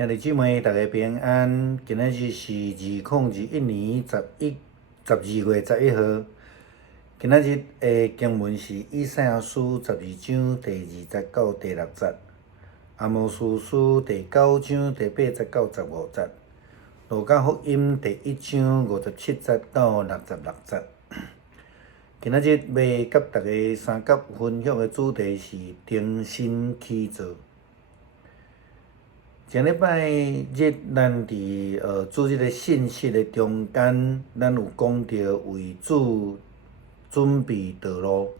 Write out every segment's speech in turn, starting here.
兄弟姊妹，大家平安。今仔日是2021年12月11号。今仔日的经文是以赛亚书12章第20节到第6节，阿摩司书第9章第8节到15节，路加福音第1章57节到66节。今仔日要甲大家三角分享的主题是重新起造。前礼拜日，咱伫主日的信息的中间，咱有讲到为主准备道路。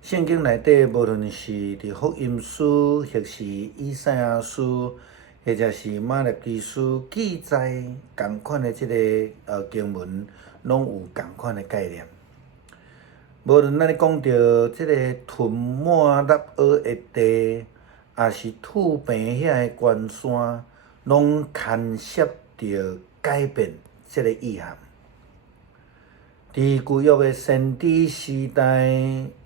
圣经内底无论是伫福音书，或是以赛亚书，或者是马勒基书，记载同款的即个经文，拢有同款的概念。无论咱咧讲到即个吞没纳厄的地，也是土平遐的关山，拢牵涉着改变即个意涵。伫旧约的先知时代，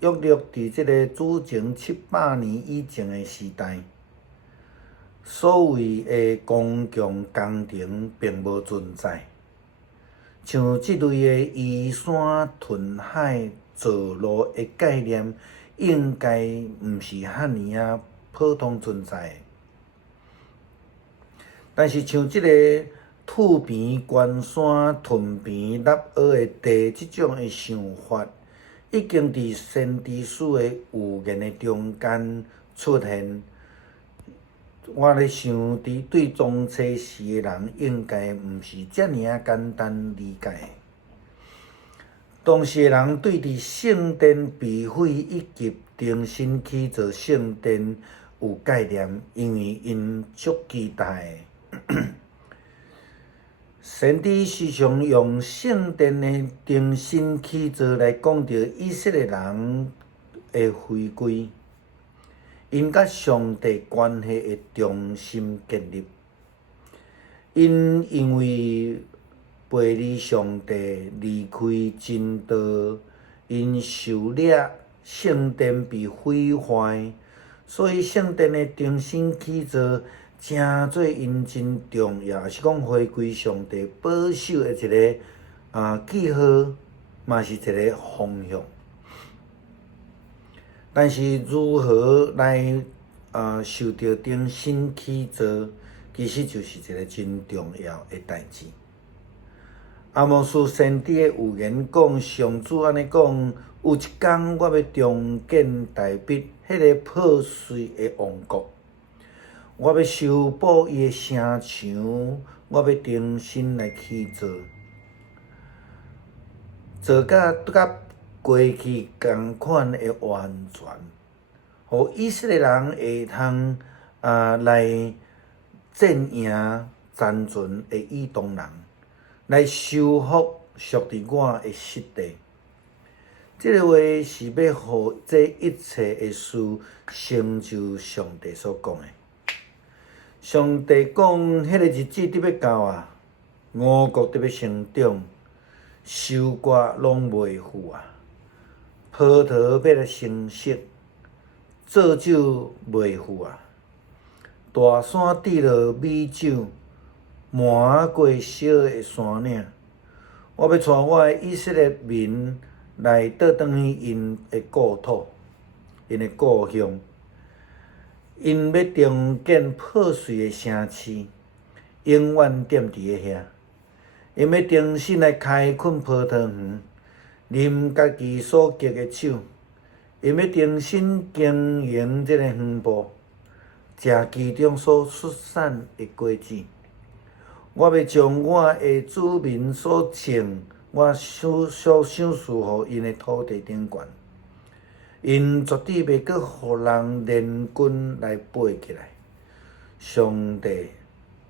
约略伫即个主前700年以前的时代，所谓的公共工程并无存在，像即类的移山屯海造路的概念，应该毋是遐尼啊普通存在的。但是像即个土边关山、屯边纳厄的地，即种的想法，已经伫先知书的预言的中间出现。我咧想，伫对中世时的人，应该毋是遮尔啊简单理解的。当时的人对伫圣殿被毁以及重新起造圣殿有概念，因为因足期待的。先知时常用圣殿的重新起造来讲到以色列人的回归，因甲上帝关系的重新建立。因为背离上帝，离开真道，因受掠，圣殿被毁坏，所以圣殿的重新起造，诚做因真重要，也是讲回归上帝保守的一个记号，嘛是一个方向。但是如何来受到重新起造，其实就是一个真重要的代志。阿摩司先知的预言讲，上主安尼讲：有一天我要重建大必，迄个破碎的王国。我要修补伊的城墙，我要重新来起造，做甲过去同款的完全，互以色列人会通来战赢残存的以东人，来修复属伫我的失地。这个话是要互这一切的事成就上帝所讲的。上帝讲，迄个日子得要到啊，五国得要成长，收割拢袂赴啊，葡萄要来成熟，造酒袂赴啊，大山滴落美酒，满过小的山岭。我要带我的以色列民来倒转去因的故土，因的故乡。因要重建破碎的城市，永远踮伫咧遐。因要重新来开垦葡萄园，啉家己所结的酒。因要重新经营这个园圃，食其中所出产的果子。我要将我的子民所种，我所赏赐互因的土地顶悬。因绝对袂阁互人联军来背起来。上帝，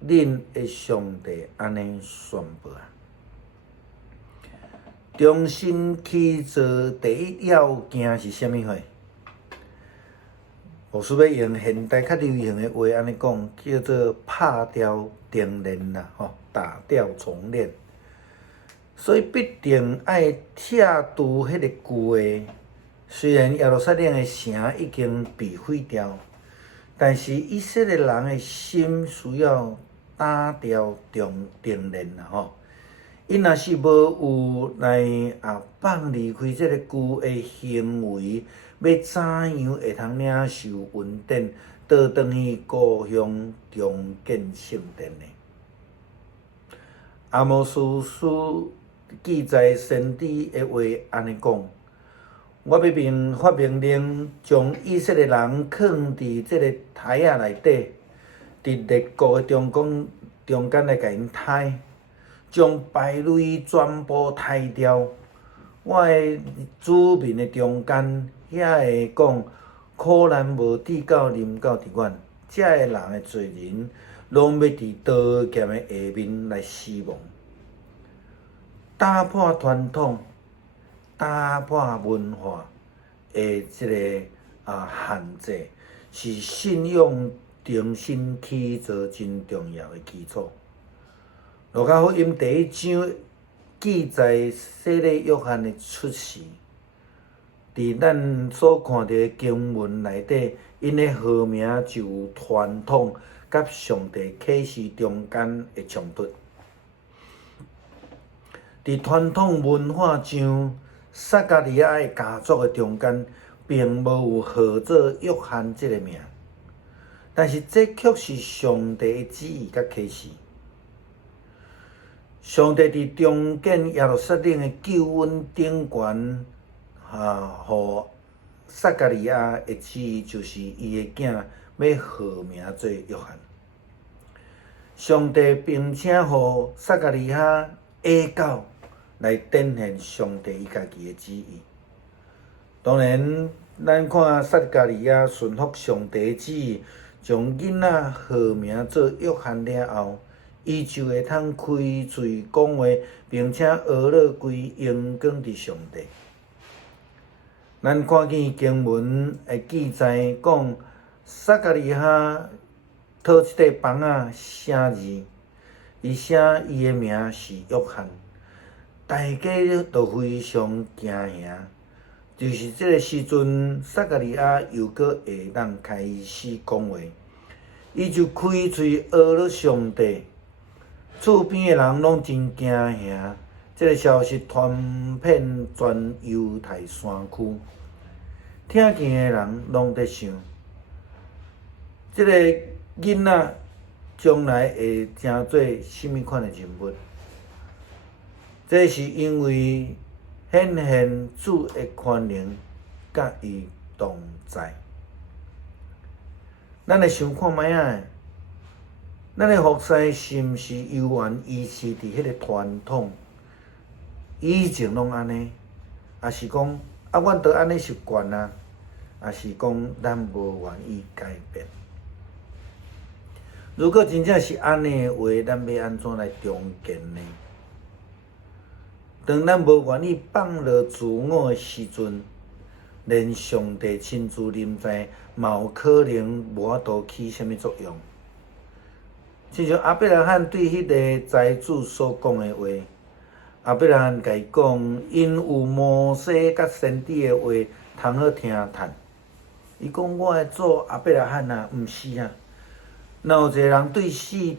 恁的上帝安尼宣布啊！重新起造第一要件是啥物货？牧师要用现代较流行的话安尼讲，叫做拍掉重练啦，打掉重练。所以必定爱拆除迄个旧的。虽然耶路撒冷的城已经被毁掉，但是以色列人的心需要打掉定链啦吼。伊若是无有来放离开即个旧的行为，要怎样会通领受恩典，倒转去故乡重建圣殿呢？阿摩司书记载先知的话安尼讲：我要发命令，将以色列人藏伫即个台仔内底，伫列国的中间来甲因刣。将败类全部刣掉。我的子民的中间，遐会讲苦难无抵到临到伫阮，遮个人的罪人，拢要伫刀剑的下面来死亡。打破传统，打破文化的即个限制，是信仰重新起造真重要的基础。路加福音第1章记载洗礼约翰的出世，伫咱所看到的经文内底，因的号名就有传统甲上帝启示中间的冲突。伫传统文化上，撒加利亚的家族的中间，并无有号做约翰这个名，但是这却是上帝的旨意甲启示。上帝伫重建耶路撒冷的救恩顶悬，互撒加利亚的旨意就是伊的囝要号名做约翰。上帝并且互撒加利亚下教来展现上帝伊家己的旨意。当然，咱看撒加利亚顺服上帝的旨意，将囡仔号名做约翰了后，伊就会通开嘴讲话，并且学了归荣光伫上帝。咱看见经文的记载讲，撒加利亚讨即块房仔写字，伊写伊的名是约翰，大家都非常惊吓。就是这个时阵，撒加利亚又搁会当开始讲话，伊就开嘴学了上帝。厝边的人拢真惊吓，这个消息传遍全犹太山区，听见的人拢在想，这个囡仔将来会成做什么款的人物？这是因为显现主的权能，甲伊同在。咱来想看卖啊！咱的服侍是毋是犹原依恃伫迄个传统？以前拢安尼，也是讲阮都安尼习惯啊，也是讲咱无愿意改变。如果真正是安尼的话，咱要安怎来重建呢？当咱无愿意放落自我的时阵，连上帝亲自临在，嘛有可能无法度起什么作用。亲像亚伯拉罕对迄个财主所讲的话，亚伯拉罕甲伊讲，因有摩西甲先知的话通好听叹。伊讲我的祖亚伯拉罕啊，毋是啊。若有一个人对死，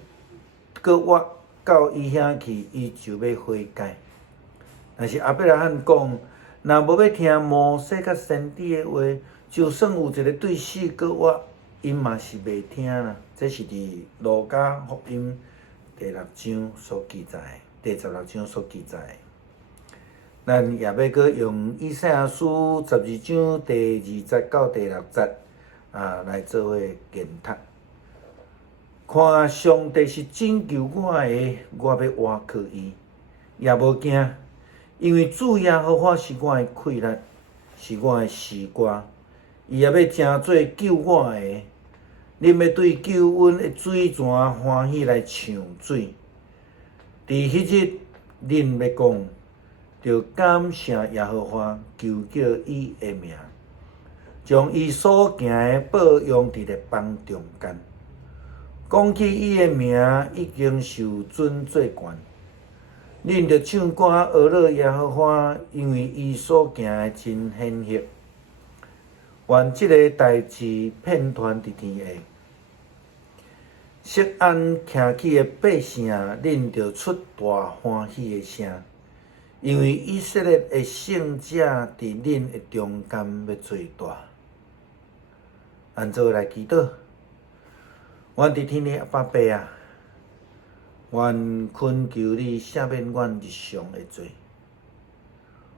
搁活到伊遐去，伊就要悔改。但是亚伯拉罕讲，若无要听摩西甲先知的话，就算有一个对死搁活，因嘛是袂听啦。这是伫路加福音第6章所记载，第16章所记载。咱也要搁用以赛亚书12章第2节到第6节来做伙研读。看上帝是拯救我的，我要倚靠伊，也无惊，因为主耶和华是我的快乐，是我的诗歌，伊也要诚做救我的。恁要对救恩的水泉欢喜来唱水。伫迄日，恁要讲，着感谢耶和华，求叫伊的名，将伊所行的报用伫列邦中间。讲起伊的名，已经受尊做冠。恁着唱歌学乐耶和华，因为伊所行的真显赫。愿即个代志遍传伫天下。锡安徛起的百姓恁着出大欢喜的声，因为以色列的圣者伫恁的中间要做大。按做来祈祷，阮伫天的阿爸爸啊，愿恳求你赦免阮日常的罪。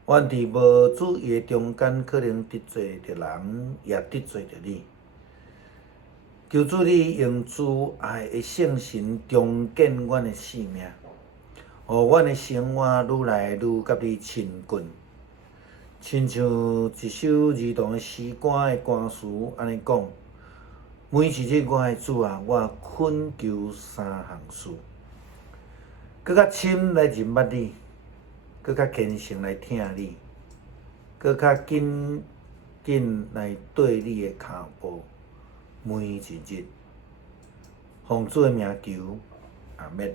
阮伫无主意的中间，可能得罪着人，也得罪着你。求主你用慈爱的圣神重建阮的生命，互阮的生活愈来愈甲你亲近，亲像一首儿童的诗歌的歌词安尼讲：每一日我的主啊，我恳求三项事，搁较深来认捌你，搁较虔诚来听你，搁较紧紧来跟你的脚步。每一日，奉主的名求，阿免。